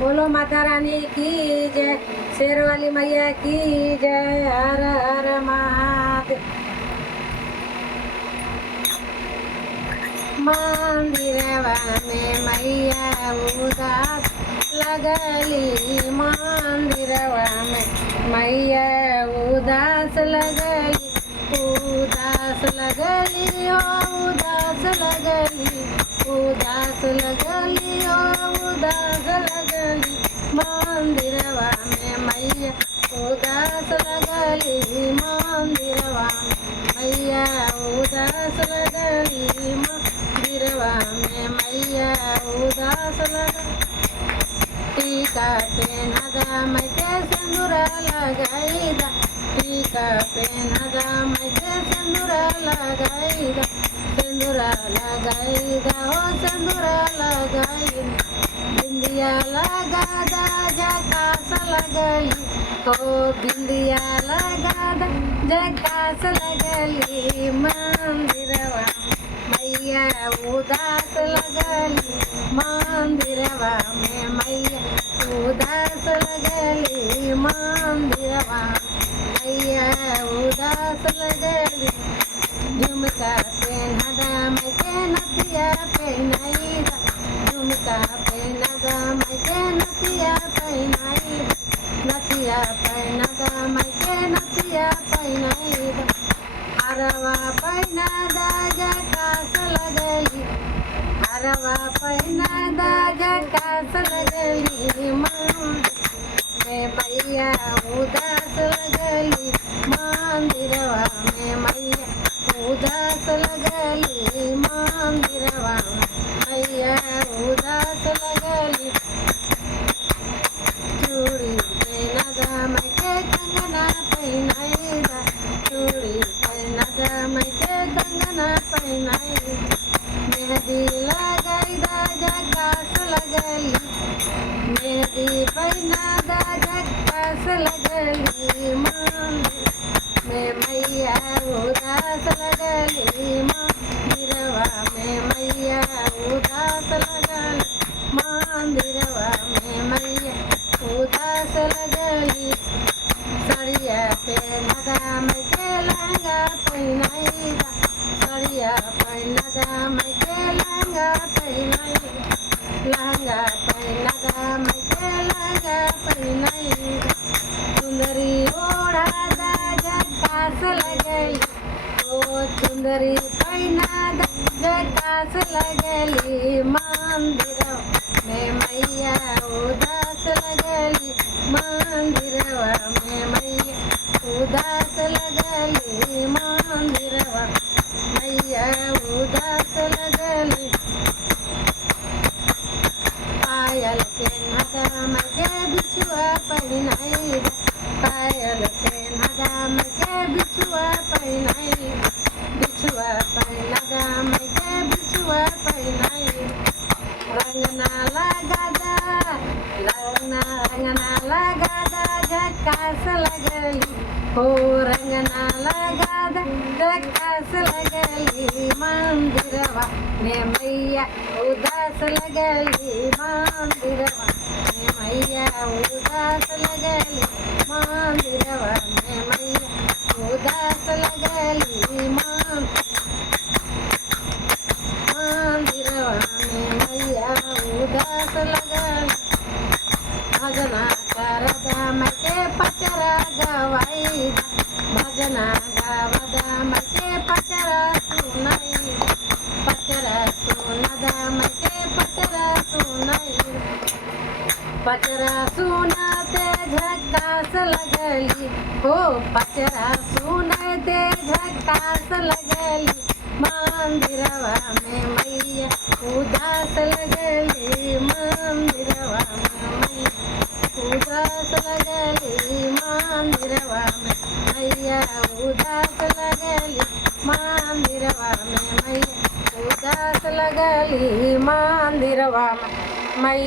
बोलो माता रानी की जय, शेर वाली मैया की जय। हर हर महादेव। मंदिरवा में मैया उदास लगली, मंदिरवा में मैया उदास लगली, उदास लगली हो उदास लगली, उदास लगली हो उदास लगली। मंदिरवा में मैया उदास लगली, मंदिरवा में मैया उदास लगली, मंदिरवा में मैया उदास लगली। टीका पेन्हदा मैं के सिंदूरा लगाईदा, टीका पेन्हदा मैं के सिंदूरा लगाईदा, सिंदूरा लगाईदा हो सिंदूरा लगाईदा। बिंदिया लगादा झकास लगली हो, बिंदिया लगादा झकास लगली। मंदिरवा मैया उदास लगली, मंदिरवा में मैया उदास लगली, मंदिरवा मैया उदास लगली। झुमका पेन्हदा मैं के नथिया पहनाईदा, झुमका पेन्हदा मैं के नथिया पहनाईदा, नथिया पहनदा मैं के नथिया पहनाईदा। हरवा पहनदा झकास लगली, हरवा पहनदा झकास लगली। में मैया उदास लगली, मंदिरवा में मैया उदास लगली, मंदिरवा मैया उदास लगली। चूड़ी पहनदा मैं के कंगना पहनाईदा, चूड़ी पहनदा मैं के कंगना पहनाईदा। मेहंदी लगाईदा झकास लगली, मेहंदी पहनदा झकास लगली। मंदिर में मैया उदास लगली, मंदिरवा में मैया उदास लगली, मंदिरवा में मैया उदास लगली। सड़िया पेन्हदा मैं के लहंगा पहनाईदा, सड़िया पहनदा मैं के लहंगा पहनाईदा, लहंगा पहनदा मैं के लहंगा पहनाईदा। चुंदरी ओढ़ादा झकास लगली ओ, चुंदरी पहनदा झकास लगली। मंदिरवा में मैया उदास लगली, मंदिरवा में मैया उदास लगली, मंदिरवा मैया उदास लगली। पायल पेन्हदा मैं के बिछुआ पहनाईदा, पायल पेन्हदा मैं के बिछुआ पहनाईदा, बिछुआ पहनदा मैं के बिछुआ पहनाईदा। रंगना लगादा रंगना लगादा झकास लगली हो, रंगना लगादा झकास लगली। मंदिरवा में मैया उदास लगली, मंदिरवा में मैया उदास लगली, मंदिरवा में मैया उदास लगली। मंदिरवा में मैया उदास लगली। भजना करदा मैं के पचरा गवाईदा, भजना गावदा मैं के पचरा सुनाईदा, पचरा सुनदा मैं के पचरा सुनाईदा। पचरा सुनाते झकास लगली हो, पचरा सुनाते झकास लगली। मंदिरवा में मैया उदास लगली, मंदिरवा में मैया उदास लगली, मंदिरवा में मैया उदास लगली, मंदिरवा में मैया उदास लगली, मंदिरवा में मैया